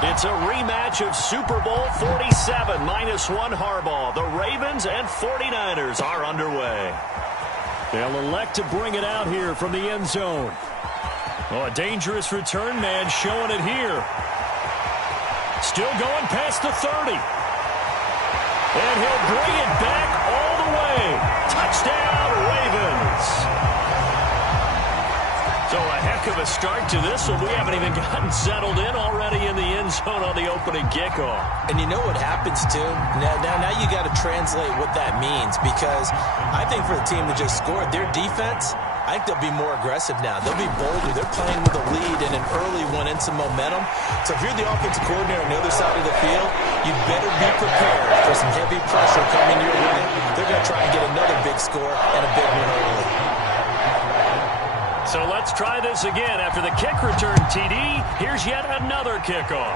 It's a rematch of Super Bowl 47, -1 Harbaugh. The Ravens and 49ers are underway. They'll elect to bring it out here from the end zone. Oh, a dangerous return man showing it here. Still going past the 30. And he'll bring it back all the way. Touchdown, Ravens. So a heck of a start to this one. We haven't even gotten settled in already in the end zone on the opening kickoff. And you know what happens, too? Now you got to translate what that means, because I think for the team that just scored, their defense, I think they'll be more aggressive now. They'll be bolder. They're playing with a lead and an early one and some momentum. So if you're the offensive coordinator on the other side of the field, you better be prepared for some heavy pressure coming your way. They're going to try and get another big score and a big one early. So let's try this again. After the kick return TD, here's yet another kickoff.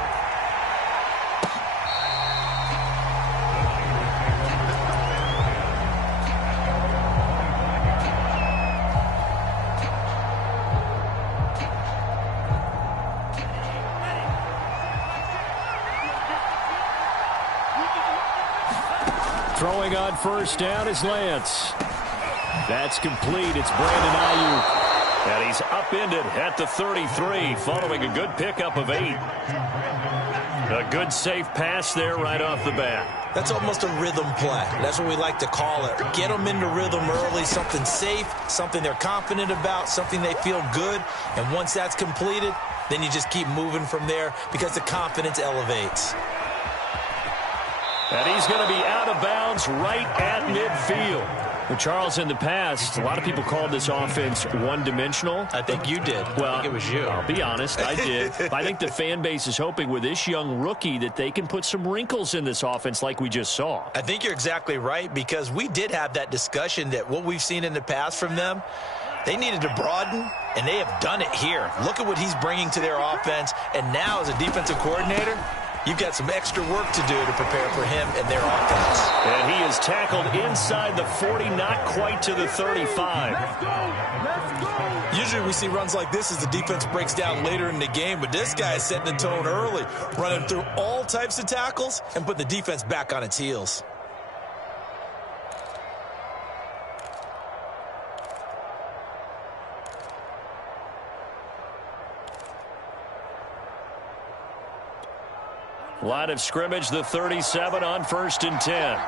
Throwing on first down is Lance. That's complete. It's Brandon Ayuk. And he's upended at the 33, following a good pickup of 8. A good safe pass there right off the bat. That's almost a rhythm play. That's what we like to call it. Get them into rhythm early, something safe, something they're confident about, something they feel good. And once that's completed, then you just keep moving from there because the confidence elevates. And he's going to be out of bounds right at midfield. Well, Charles, in the past, a lot of people called this offense one-dimensional. I think you did. Well, I think it was you. I'll be honest, I did. I think the fan base is hoping with this young rookie that they can put some wrinkles in this offense like we just saw. I think you're exactly right, because we did have that discussion that what we've seen in the past from them, they needed to broaden, and they have done it here. Look at what he's bringing to their offense, and now as a defensive coordinator, you've got some extra work to do to prepare for him and their offense. And he is tackled inside the 40, not quite to the 35. Usually we see runs like this as the defense breaks down later in the game, but this guy is setting the tone early, running through all types of tackles and put the defense back on its heels. Line of scrimmage, the 37 on 1st and 10.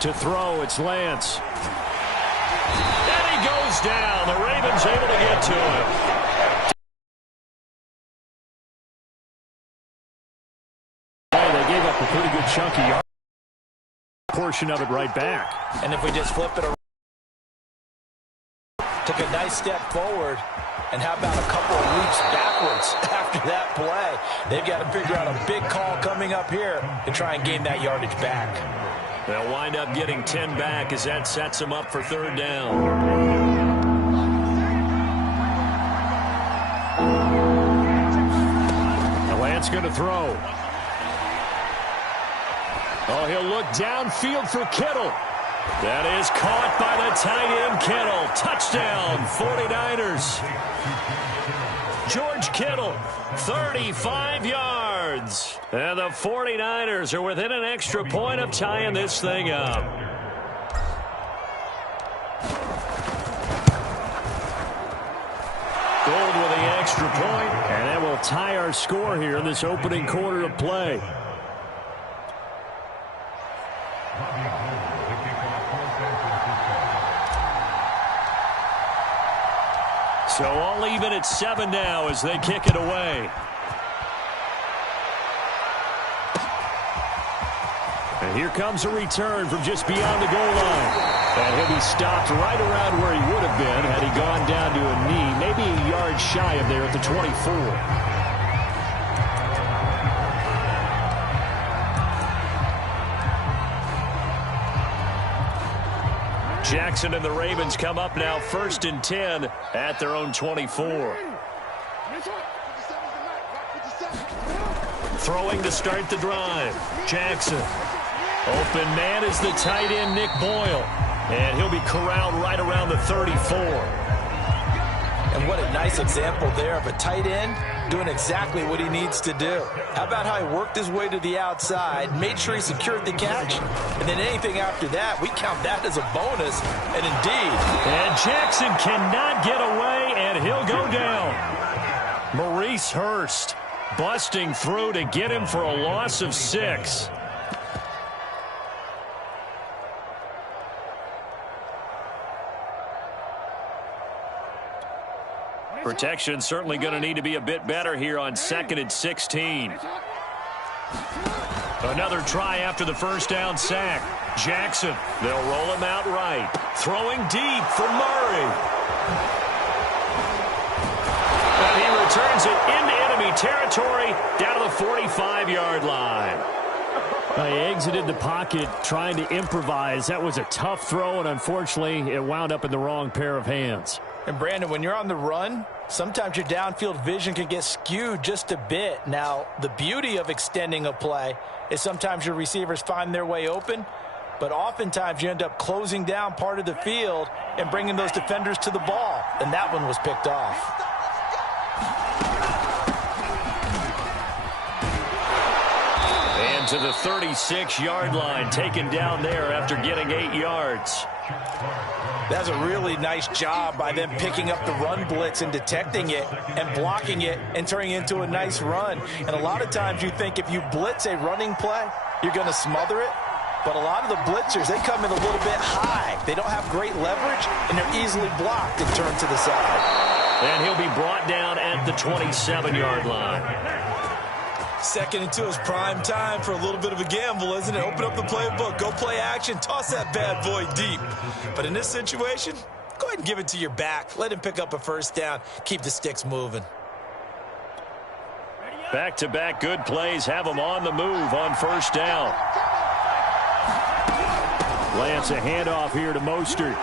To throw, it's Lance. And he goes down. The Ravens able to get to him. They gave up a pretty good chunky yard portion of it right back. And if we just flip it around, took a nice step forward, and how about a couple of leaps backwards after that play? They've got to figure out a big call coming up here to try and gain that yardage back. They'll wind up getting 10 back as that sets them up for 3rd down. The Lance going to throw. Oh, he'll look downfield for Kittle. That is caught by the tight end, Kittle. Touchdown, 49ers. George Kittle, 35 yards. And the 49ers are within an extra point of tying this thing up. Gold with the extra point, and that will tie our score here in this opening quarter of play. So all even at 7 now as they kick it away. And here comes a return from just beyond the goal line. And he'll be stopped right around where he would have been had he gone down to a knee, maybe a yard shy of there at the 24. Jackson and the Ravens come up now 1st and 10 at their own 24. Throwing to start the drive. Jackson. Open man is the tight end, Nick Boyle. And he'll be corralled right around the 34. And And what a nice example there of a tight end doing exactly what he needs to do. How about how he worked his way to the outside, made sure he secured the catch, and then anything after that, we count that as a bonus, and indeed. And Jackson cannot get away, and he'll go down. Maurice Hurst busting through to get him for a loss of 6. Protection certainly going to need to be a bit better here on 2nd and 16. Another try after the first down sack. Jackson, they'll roll him out right. Throwing deep for Murray. And he returns it into enemy territory down to the 45-yard line. He exited the pocket trying to improvise. That was a tough throw, and unfortunately, it wound up in the wrong pair of hands. And Brandon, when you're on the run, sometimes your downfield vision can get skewed just a bit. Now, the beauty of extending a play is sometimes your receivers find their way open, but oftentimes you end up closing down part of the field and bringing those defenders to the ball, and that one was picked off. And to the 36-yard line, taken down there after getting 8 yards. That's a really nice job by them picking up the run blitz and detecting it and blocking it and turning it into a nice run. And a lot of times you think if you blitz a running play, you're going to smother it. But a lot of the blitzers, they come in a little bit high. They don't have great leverage, and they're easily blocked and turned to the side. And he'll be brought down at the 27-yard line. 2nd and 2 is prime time for a little bit of a gamble, isn't it? Open up the playbook, go play action, toss that bad boy deep. But in this situation, go ahead and give it to your back. Let him pick up a first down. Keep the sticks moving. Back-to-back good plays have them on the move on first down. Lance a handoff here to Mostert.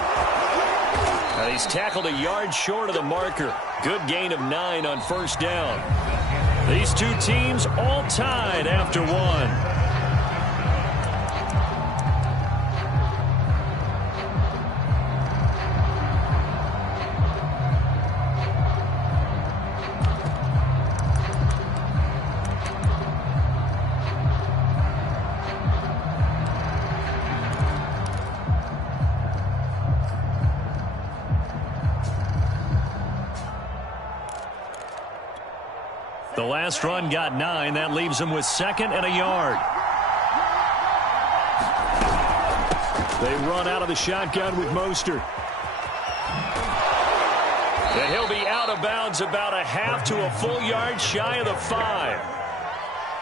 Now he's tackled a yard short of the marker. Good gain of 9 on first down. These two teams all tied after 1. The last run got 9. That leaves him with 2nd and a yard. They run out of the shotgun with Mostert. And he'll be out of bounds about a half to a full yard shy of the 5.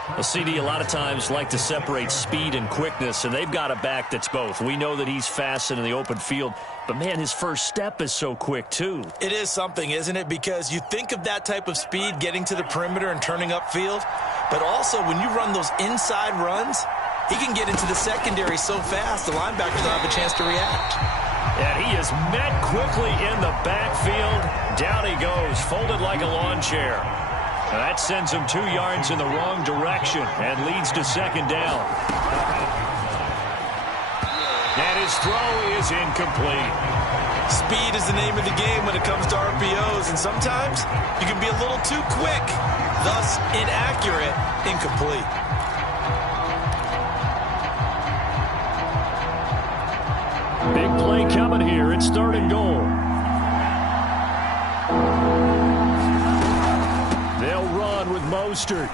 Well, CD, a lot of times like to separate speed and quickness, and they've got a back that's both. We know that he's fast in the open field, but, man, his first step is so quick, too. It is something, isn't it? Because you think of that type of speed getting to the perimeter and turning upfield, but also when you run those inside runs, he can get into the secondary so fast the linebackers don't have a chance to react. And he is met quickly in the backfield. Down he goes, folded like a lawn chair. That sends him 2 yards in the wrong direction and leads to 2nd down. And his throw is incomplete. Speed is the name of the game when it comes to RPOs, and sometimes you can be a little too quick, thus inaccurate, incomplete. Big play coming here. It's 3rd and goal. They'll run with Mostert.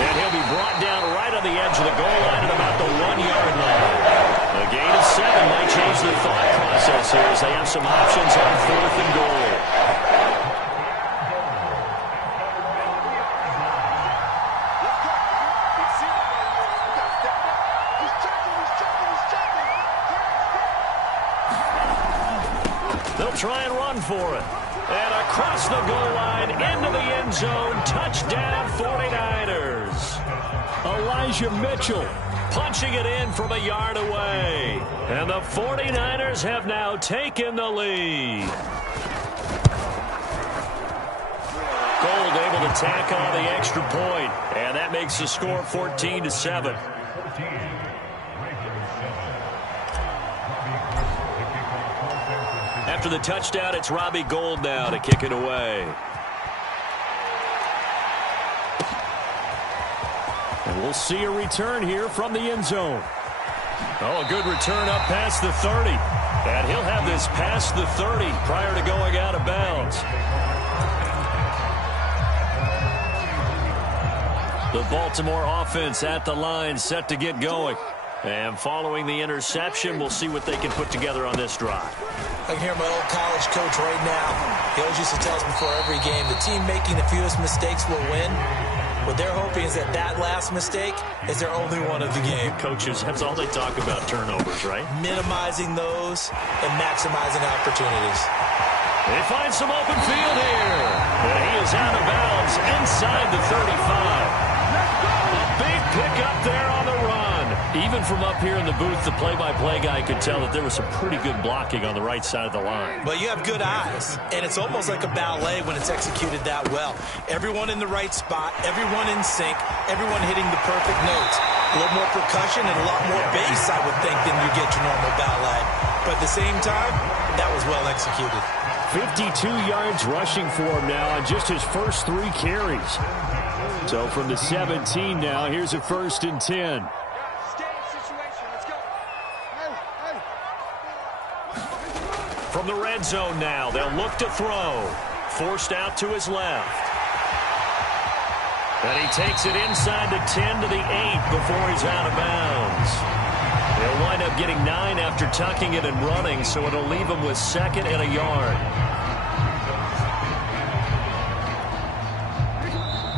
And he'll be brought down right on the edge of the goal line at about the 1-yard line. A gain of 7 might change their thought process here as they have some options on 4th and goal. They'll try and run for it. And across the goal line, into the end zone, touchdown 49ers. Elijah Mitchell punching it in from a yard away. And the 49ers have now taken the lead. Gold able to tack on the extra point, and that makes the score 14-7. after the touchdown, it's Robbie Gould now to kick it away. And we'll see a return here from the end zone. Oh, a good return up past the 30. And he'll have this past the 30 prior to going out of bounds. The Baltimore offense at the line, set to get going. And following the interception, we'll see what they can put together on this drive. I can hear my old college coach right now. He always used to tell us before every game, the team making the fewest mistakes will win. What they're hoping is that last mistake is their only one of the game. Coaches, that's all they talk about, turnovers, right? Minimizing those and maximizing opportunities. They find some open field here. And he is out of bounds inside the 35. A big pickup there on the run. Even from up here in the booth, the play-by-play guy could tell that there was some pretty good blocking on the right side of the line. Well, you have good eyes, and it's almost like a ballet when it's executed that well. Everyone in the right spot, everyone in sync, everyone hitting the perfect notes. A little more percussion and a lot more bass, I would think, than you get your normal ballet. But at the same time, that was well executed. 52 yards rushing for him now on just his first 3 carries. So from the 17 now, here's a 1st and 10. From the red zone now, they'll look to throw. Forced out to his left. And he takes it inside the 10 to the 8 before he's out of bounds. They'll wind up getting 9 after tucking it and running, so it'll leave him with 2nd and a yard.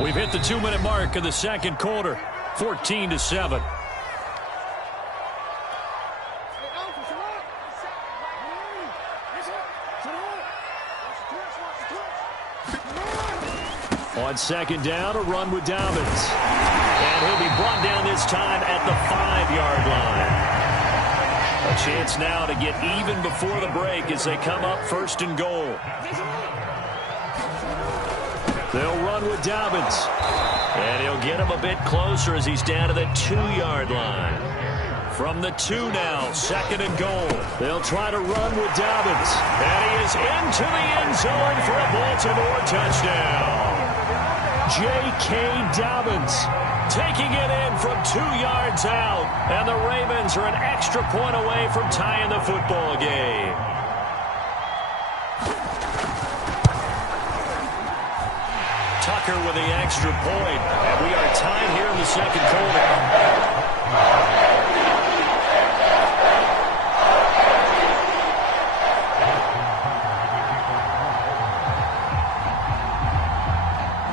We've hit the 2-minute mark of the second quarter. 14-7. On 2nd down, a run with Dobbins. And he'll be brought down this time at the 5-yard line. A chance now to get even before the break as they come up 1st and goal. They'll run with Dobbins. And he'll get him a bit closer as he's down to the 2-yard line. From the 2 now, 2nd and goal. They'll try to run with Dobbins. And he is into the end zone for a Baltimore touchdown. J.K. Dobbins taking it in from 2 yards out. And the Ravens are an extra point away from tying the football game. Tucker with the extra point. And we are tied here in the second quarter.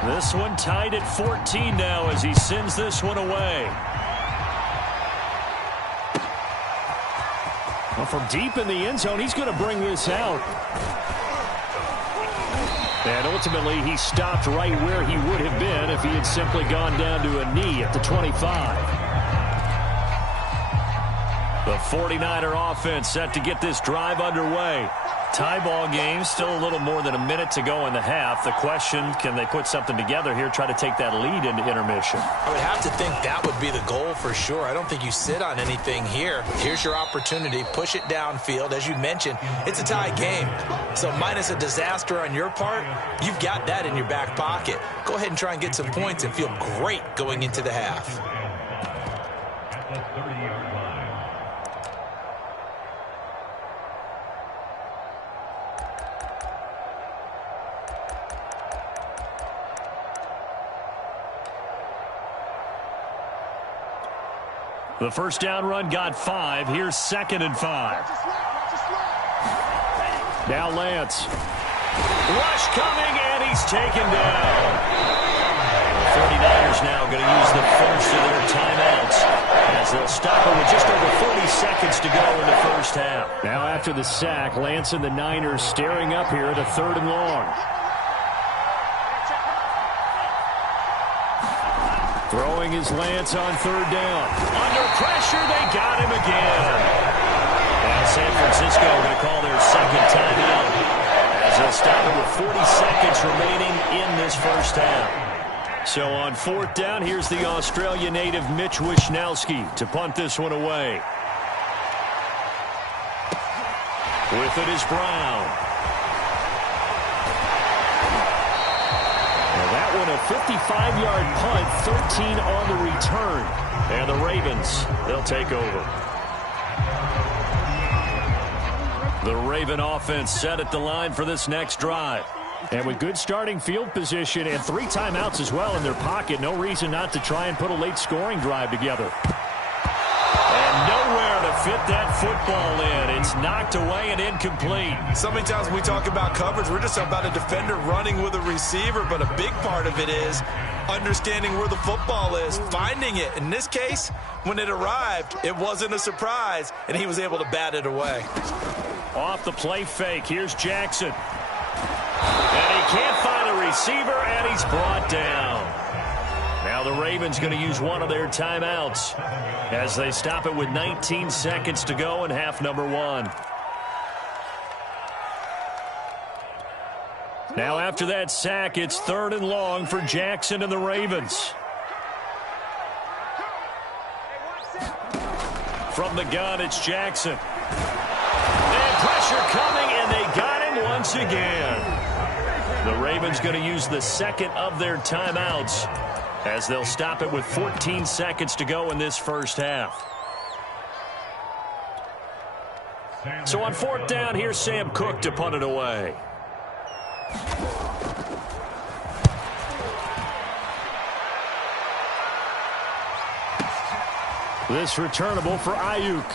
This one tied at 14 now as he sends this one away. Well, from deep in the end zone, he's going to bring this out. And ultimately, he stopped right where he would have been if he had simply gone down to a knee at the 25. The 49er offense set to get this drive underway. Tie ball game, still a little more than a minute to go in the half. The question, can they put something together here, try to take that lead into intermission? I would have to think that would be the goal for sure. I don't think you sit on anything here. Here's your opportunity. Push it downfield. As you mentioned, it's a tie game. So minus a disaster on your part, you've got that in your back pocket. Go ahead and try and get some points and feel great going into the half. The first down run got 5. Here's 2nd and 5. Now Lance. Rush coming, and he's taken down. The 49ers now going to use the first of their timeouts as they'll stop it with just over 30 seconds to go in the first half. Now after the sack, Lance and the Niners staring up here at a 3rd and long. Throwing his Lance on 3rd down. Under pressure, they got him again. And San Francisco going to call their second timeout as they'll stop it with 40 seconds remaining in this first half. So on 4th down, here's the Australia native Mitch Wishnowsky to punt this one away. With it is Brown. And that one a 55-yard punt, 13 on the return. And the Ravens, they'll take over. The Raven offense set at the line for this next drive. And with good starting field position and 3 timeouts as well in their pocket, no reason not to try and put a late scoring drive together. And nowhere to fit that football in. It's knocked away and incomplete. So many times when we talk about coverage, we're just about a defender running with a receiver, but a big part of it is understanding where the football is, finding it. In this case, when it arrived, it wasn't a surprise, and he was able to bat it away. Off the play fake, here's Jackson. And he can't find a receiver, and he's brought down. Now the Ravens going to use one of their timeouts as they stop it with 19 seconds to go in half number 1. Now after that sack, it's 3rd and long for Jackson and the Ravens. From the gun, it's Jackson. And pressure coming, and they got him once again. The Ravens going to use the second of their timeouts as they'll stop it with 14 seconds to go in this first half. So on 4th down, here's Sam Cook to punt it away. This returnable for Ayuk.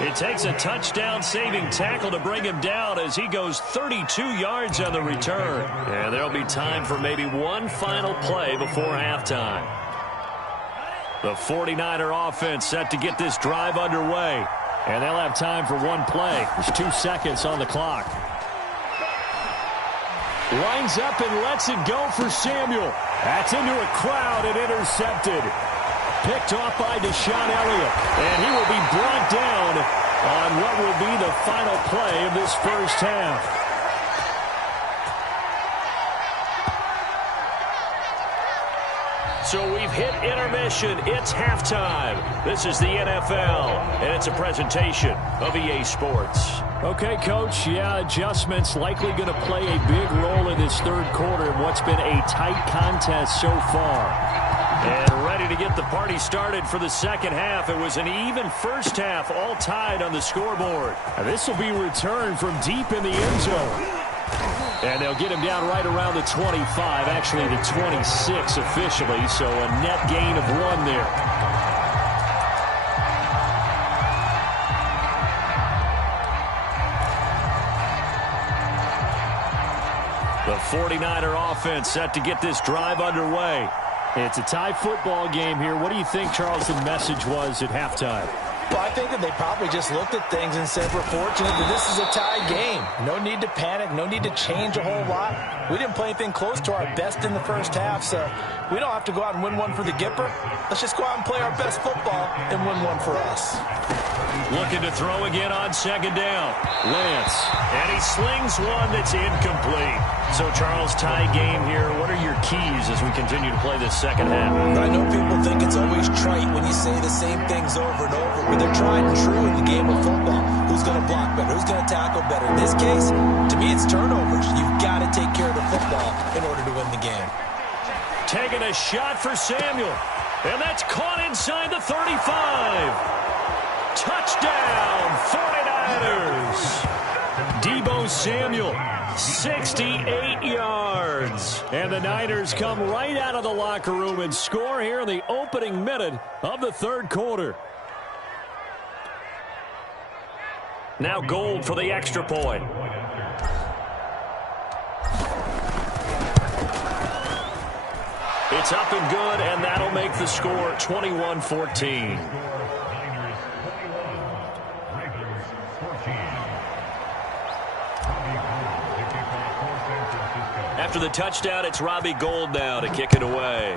It takes a touchdown-saving tackle to bring him down as he goes 32 yards on the return. And there'll be time for maybe one final play before halftime. The 49er offense set to get this drive underway. And they'll have time for one play. There's 2 seconds on the clock. Lines up and lets it go for Samuel. That's into a crowd and intercepted. Picked off by Deshaun Elliott. And he will be brought down on what will be the final play of this first half. So we've hit intermission. It's halftime. This is the NFL, and it's a presentation of EA Sports. Okay, Coach, yeah, adjustments likely going to play a big role in this third quarter in what's been a tight contest so far. And ready to get the party started for the second half. It was an even first half, all tied on the scoreboard. And this will be returned from deep in the end zone. And they'll get him down right around the 25, actually the 26 officially, so a net gain of 1 there. The 49er offense set to get this drive underway. It's a tie football game here. What do you think, Charles, the message was at halftime? Well, I think that they probably just looked at things and said, we're fortunate that this is a tie game. No need to panic. No need to change a whole lot. We didn't play anything close to our best in the first half, so we don't have to go out and win one for the Gipper. Let's just go out and play our best football and win one for us. Looking to throw again on second down. Lance. And he slings one that's incomplete. So, Charles, tie game here. What are your keys as we continue to play this second half? I know people think it's always trite when you say the same things over and over, but they're tried and true in the game of football. Who's going to block better? Who's going to tackle better? In this case, to me, it's turnovers. You've got to take care of the football in order to win the game. Taking a shot for Samuel. And that's caught inside the 35. Touchdown, 49ers. Deebo Samuel, 68 yards. And the Niners come right out of the locker room and score here in the opening minute of the third quarter. Now Gold for the extra point. It's up and good, and that'll make the score 21-14. After the touchdown, it's Robbie Gould now to kick it away.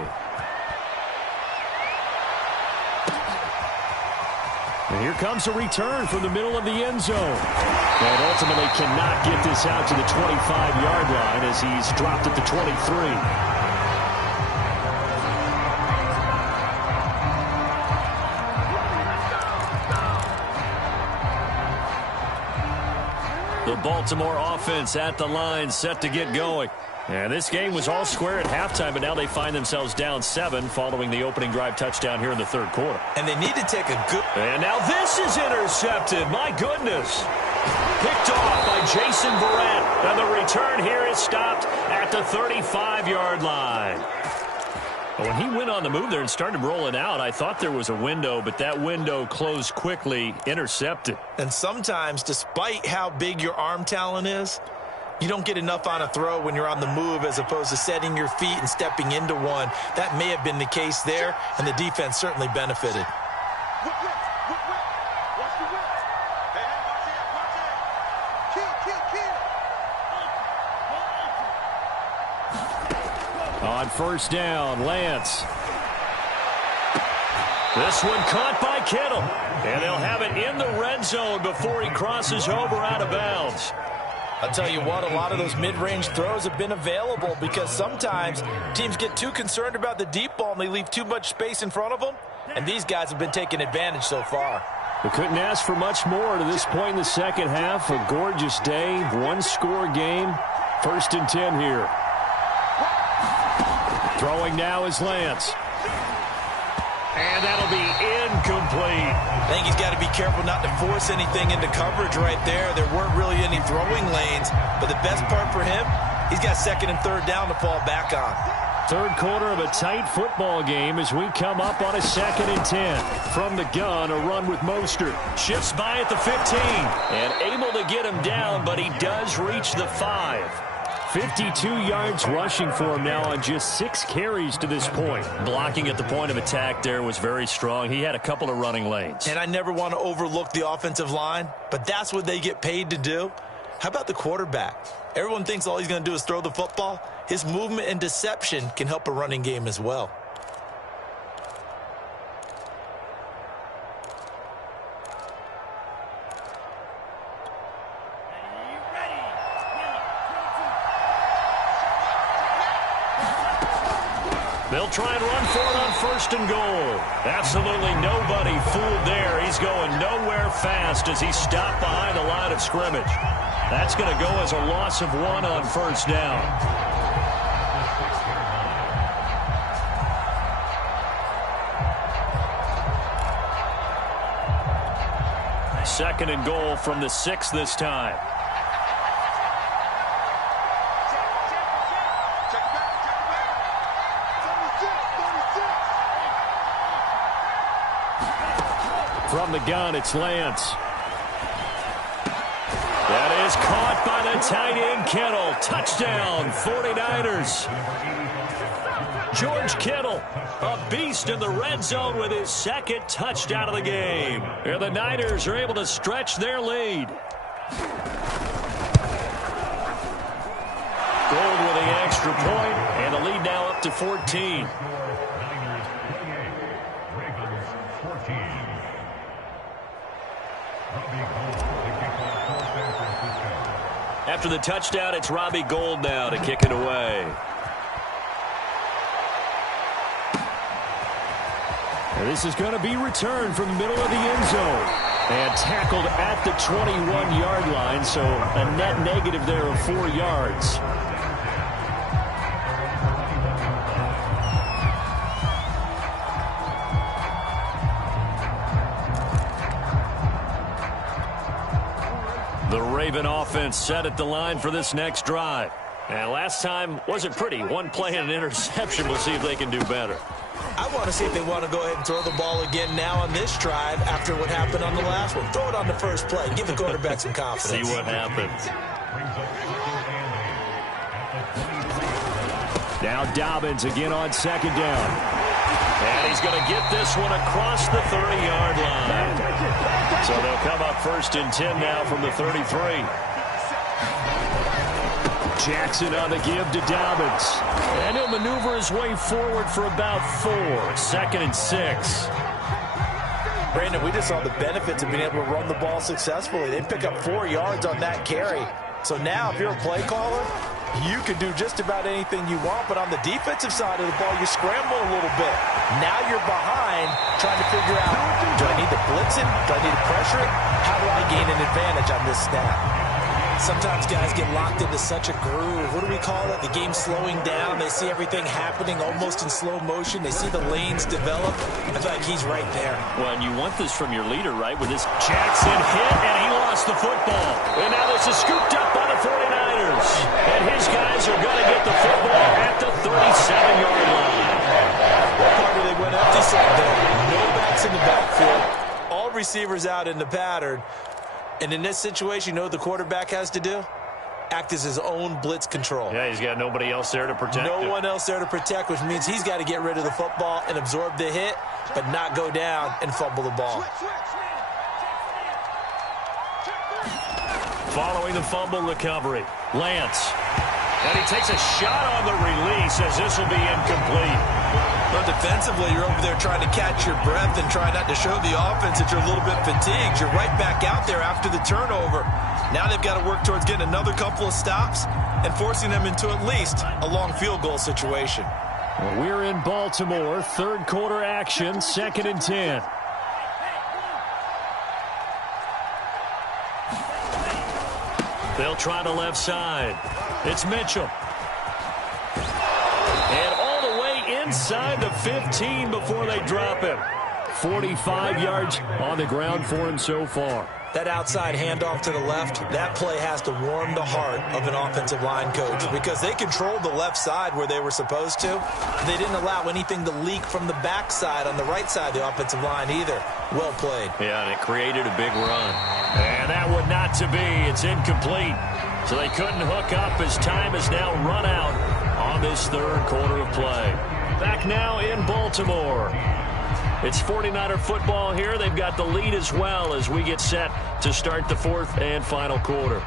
And here comes a return from the middle of the end zone. And ultimately cannot get this out to the 25-yard line as he's dropped at the 23. The Baltimore offense at the line, set to get going. And this game was all square at halftime, but now they find themselves down 7 following the opening drive touchdown here in the third quarter. And they need to take a good... And now this is intercepted. My goodness. Picked off by Jason Verrett. And the return here is stopped at the 35-yard line. When he went on the move there and started rolling out, I thought there was a window, but that window closed quickly, intercepted. And sometimes, despite how big your arm talent is, you don't get enough on a throw when you're on the move as opposed to setting your feet and stepping into one. That may have been the case there, and the defense certainly benefited. On first down, Lance. This one caught by Kittle. And they'll have it in the red zone before he crosses over out of bounds. I'll tell you what, a lot of those mid-range throws have been available because sometimes teams get too concerned about the deep ball and they leave too much space in front of them. And these guys have been taking advantage so far. We couldn't ask for much more to this point in the second half. A gorgeous day, one-score game. 1st and 10 here. Throwing now is Lance. And that'll be incomplete. I think he's got to be careful not to force anything into coverage right there. There weren't really any throwing lanes. But the best part for him, he's got 2nd and 3rd down to fall back on. Third quarter of a tight football game as we come up on a 2nd and 10. From the gun, a run with Mostert. Shifts by at the 15. And able to get him down, but he does reach the 5. 52 yards rushing for him now on just 6 carries to this point. Blocking at the point of attack there was very strong. He had a couple of running lanes. And I never want to overlook the offensive line, but that's what they get paid to do. How about the quarterback? Everyone thinks all he's going to do is throw the football. His movement and deception can help a running game as well. They'll try and run for it on 1st and goal. Absolutely nobody fooled there. He's going nowhere fast as he stopped behind the line of scrimmage. That's going to go as a loss of 1 on 1st down. Second and goal from the 6 this time. From the gun, it's Lance. That is caught by the tight end, Kittle. Touchdown, 49ers. George Kittle, a beast in the red zone with his 2nd touchdown of the game. And the Niners are able to stretch their lead. Gold with the extra point, and the lead now up to 14. After the touchdown, it's Robbie Gould now to kick it away. And this is going to be returned from the middle of the end zone. And tackled at the 21-yard line, so a net negative there of 4 yards. The Raven offense set at the line for this next drive. And last time wasn't pretty. One play and an interception. We'll see if they can do better. I want to see if they want to go ahead and throw the ball again now on this drive after what happened on the last one. Throw it on the first play. Give the quarterback some confidence. See what happens. Now Dobbins again on 2nd down. And he's going to get this one across the 30-yard line. So they'll come up 1st and 10 now from the 33. Jackson on the give to Dobbins. And he'll maneuver his way forward for about 4. 2nd and 6. Brandon, we just saw the benefits of being able to run the ball successfully. They pick up 4 yards on that carry. So now if you're a play caller, you can do just about anything you want. But on the defensive side of the ball, you scramble a little bit. Now you're behind trying to figure out, do I need to blitz it? Do I need to pressure it? How do I gain an advantage on this snap? Sometimes guys get locked into such a groove. What do we call it? The game slowing down. They see everything happening almost in slow motion. They see the lanes develop. I feel like he's right there. Well, and you want this from your leader, right? With this Jackson hit, and he lost the football. And now this is scooped up by the 49ers. And his guys are going to get the football at the 37-yard line. Carter, they went empty set there. No backs in the backfield. All receivers out in the pattern. And in this situation, you know what the quarterback has to do? Act as his own blitz control. Yeah, he's got nobody else there to protect him. No one else there to protect, which means he's got to get rid of the football and absorb the hit, but not go down and fumble the ball. Following the fumble recovery, Lance. And he takes a shot on the release as this will be incomplete. But defensively, you're over there trying to catch your breath and try not to show the offense that you're a little bit fatigued. You're right back out there after the turnover. Now they've got to work towards getting another couple of stops and forcing them into at least a long field goal situation. Well, we're in Baltimore, third quarter action, 2nd and 10. They'll try the left side. It's Mitchell. And all the way inside the 15 before they drop him. 45 yards on the ground for him so far. That outside handoff to the left, that play has to warm the heart of an offensive line coach because they controlled the left side where they were supposed to. They didn't allow anything to leak from the backside on the right side of the offensive line either. Well played. Yeah, and it created a big run. And that would not to be. It's incomplete. So they couldn't hook up as time has now run out on this third quarter of play. Back now in Baltimore. It's 49er football here. They've got the lead as well as we get set to start the fourth and final quarter.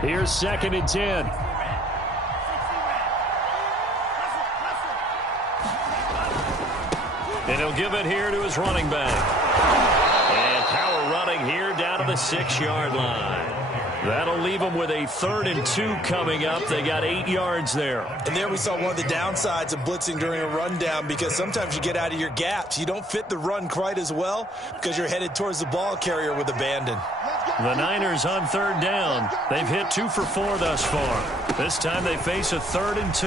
Here's 2nd and 10. And he'll give it here to his running back. And power running here down to the 6-yard line. That'll leave them with a 3rd and 2 coming up. They got 8 yards there. And there we saw one of the downsides of blitzing during a rundown because sometimes you get out of your gaps. You don't fit the run quite as well because you're headed towards the ball carrier with abandon. The Niners on 3rd down. They've hit 2 for 4 thus far. This time they face a 3rd and 2.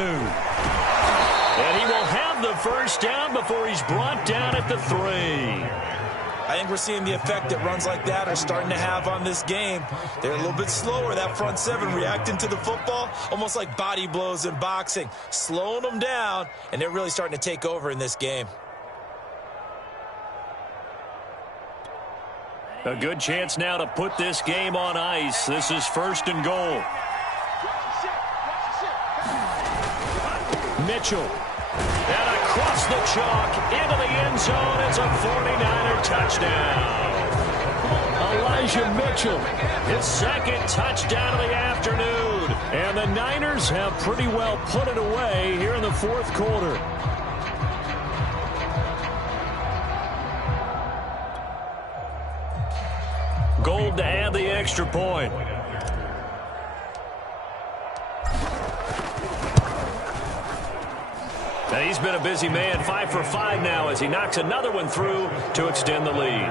And he will have the first down before he's brought down at the 3. I think we're seeing the effect that runs like that are starting to have on this game. They're a little bit slower, that front 7, reacting to the football, almost like body blows in boxing, slowing them down, and they're really starting to take over in this game. A good chance now to put this game on ice. This is 1st and goal. Mitchell. And across the chalk into the end zone. It's a 49er touchdown. Elijah Mitchell, his 2nd touchdown of the afternoon. And the Niners have pretty well put it away here in the 4th quarter. Gold to add the extra point. And he's been a busy man, 5 for 5 now as he knocks another one through to extend the lead.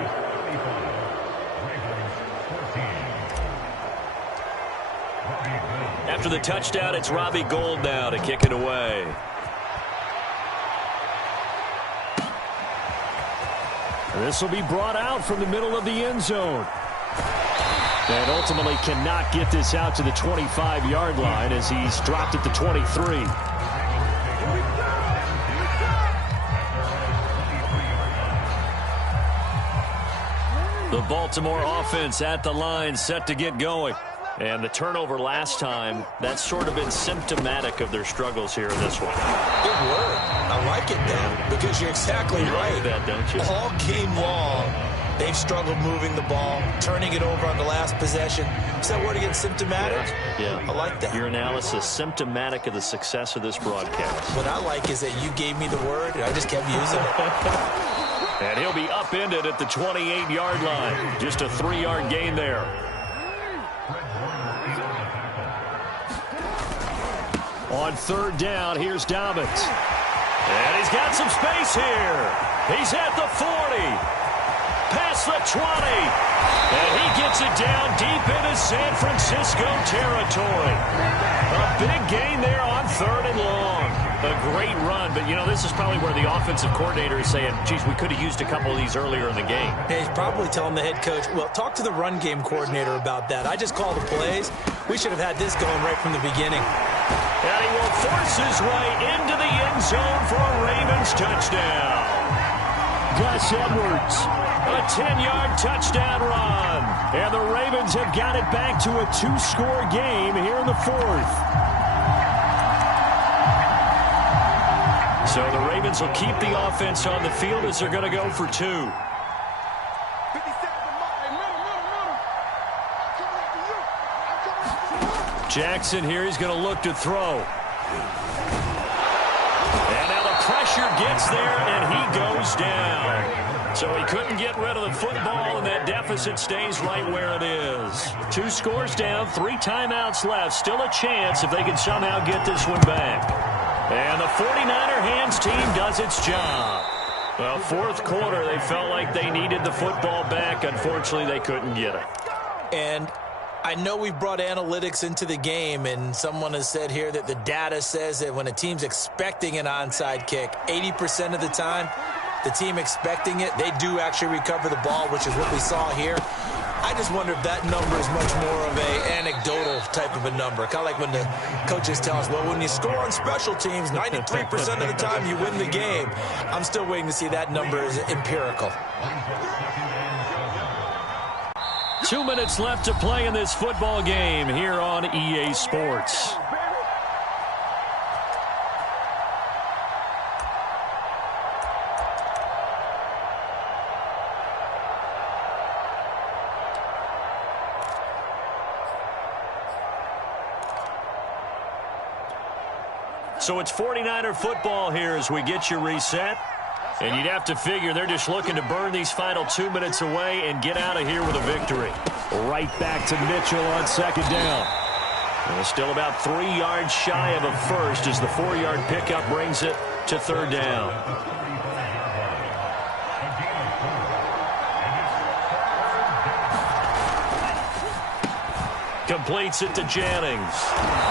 After the touchdown, it's Robbie Gould now to kick it away. This will be brought out from the middle of the end zone. And ultimately cannot get this out to the 25-yard line as he's dropped at the 23. The Baltimore offense at the line set to get going. And the turnover last time, that's sort of been symptomatic of their struggles here in this one. Good word. I like it, though, because you're exactly right. Like that, don't you? All game long, they've struggled moving the ball, turning it over on the last possession. Is that word again, symptomatic? Yeah. I like that. Your analysis, symptomatic of the success of this broadcast. What I like is that you gave me the word, and I just kept using it. And he'll be upended at the 28-yard line. Just a 3-yard gain there. On third down, here's Dobbins. And he's got some space here. He's at the 40. Past the 20. And he gets it down deep into San Francisco territory. A big gain there on third and long. A great run, but, you know, this is probably where the offensive coordinator is saying, geez, we could have used a couple of these earlier in the game. Yeah, he's probably telling the head coach, well, talk to the run game coordinator about that. I just call the plays. We should have had this going right from the beginning. And he will force his way into the end zone for a Ravens touchdown. Gus Edwards, a 10-yard touchdown run. And the Ravens have got it back to a 2-score game here in the fourth. So the Ravens will keep the offense on the field as they're going to go for 2. Jackson here, he's going to look to throw. And now the pressure gets there, and he goes down. So he couldn't get rid of the football, and that deficit stays right where it is. 2 scores down, 3 timeouts left. Still a chance if they can somehow get this one back. And the 49er hands team does its job. Well, fourth quarter, they felt like they needed the football back. Unfortunately, they couldn't get it. And I know we've brought analytics into the game, and someone has said here that the data says that when a team's expecting an onside kick, 80% of the time, the team expecting it, they do actually recover the ball, which is what we saw here. I just wonder if that number is much more of an anecdotal type of a number. Kind of like when the coaches tell us, well, when you score on special teams, 93% of the time you win the game. I'm still waiting to see that number is empirical. 2 minutes left to play in this football game here on EA Sports. So it's 49er football here as we get you reset. And you'd have to figure they're just looking to burn these final 2 minutes away and get out of here with a victory. Right back to Mitchell on second down. And still about 3 yards shy of a first as the 4-yard pickup brings it to third down. Completes it to Jennings.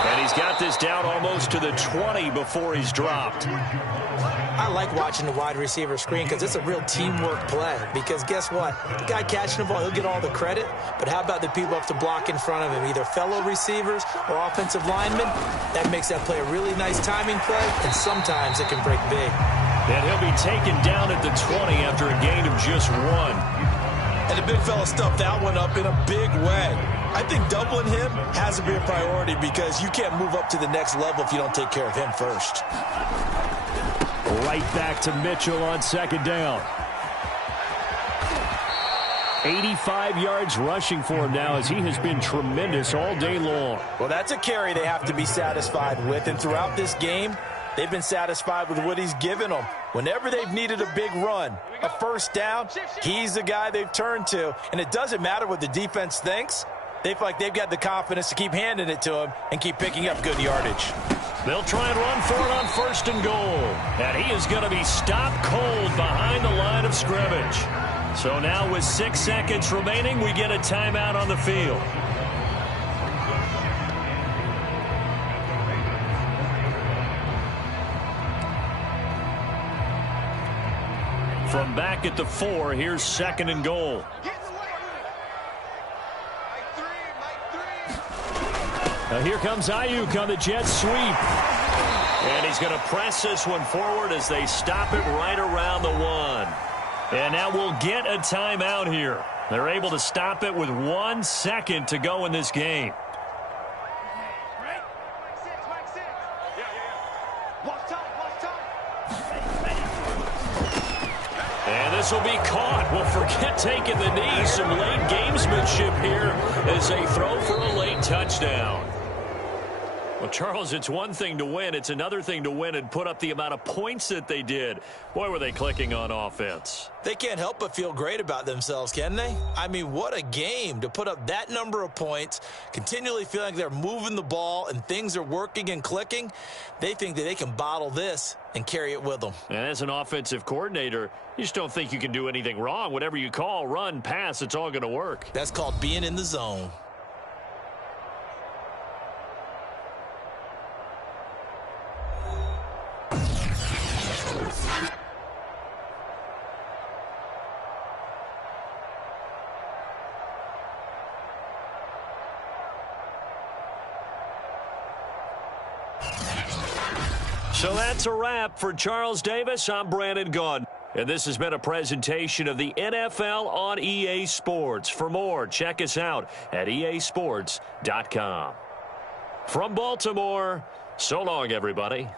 And he's got this down almost to the 20 before he's dropped. I like watching the wide receiver screen because it's a real teamwork play. Because guess what? The guy catching the ball, he'll get all the credit. But how about the people up to block in front of him, either fellow receivers or offensive linemen? That makes that play a really nice timing play, and sometimes it can break big. And he'll be taken down at the 20 after a gain of just 1. And the big fella stuffed that one up in a big way. I think doubling him has to be a priority because you can't move up to the next level if you don't take care of him first. Right back to Mitchell on second down. 85 yards rushing for him now as he has been tremendous all day long. Well, that's a carry they have to be satisfied with. And throughout this game, they've been satisfied with what he's given them. Whenever they've needed a big run, a first down, he's the guy they've turned to. And it doesn't matter what the defense thinks. They feel like they've got the confidence to keep handing it to him and keep picking up good yardage. They'll try and run for it on first and goal. And he is going to be stopped cold behind the line of scrimmage. So now with 6 seconds remaining, we get a timeout on the field. From back at the 4, here's second and goal. Now here comes Ayuk on the jet sweep. And he's going to press this one forward as they stop it right around the 1. And now we'll get a timeout here. They're able to stop it with 1 second to go in this game. And this will be caught. Well, forget taking the knee. Some late gamesmanship here as they throw for a late touchdown. Well, Charles, it's one thing to win. It's another thing to win and put up the amount of points that they did. Boy, were they clicking on offense. They can't help but feel great about themselves, can they? I mean, what a game to put up that number of points, continually feeling like they're moving the ball and things are working and clicking. They think that they can bottle this and carry it with them. And as an offensive coordinator, you just don't think you can do anything wrong. Whatever you call, run, pass, it's all going to work. That's called being in the zone. So that's a wrap for Charles Davis. I'm Brandon Gunn. And this has been a presentation of the NFL on EA Sports. For more, check us out at easports.com. From Baltimore, so long, everybody.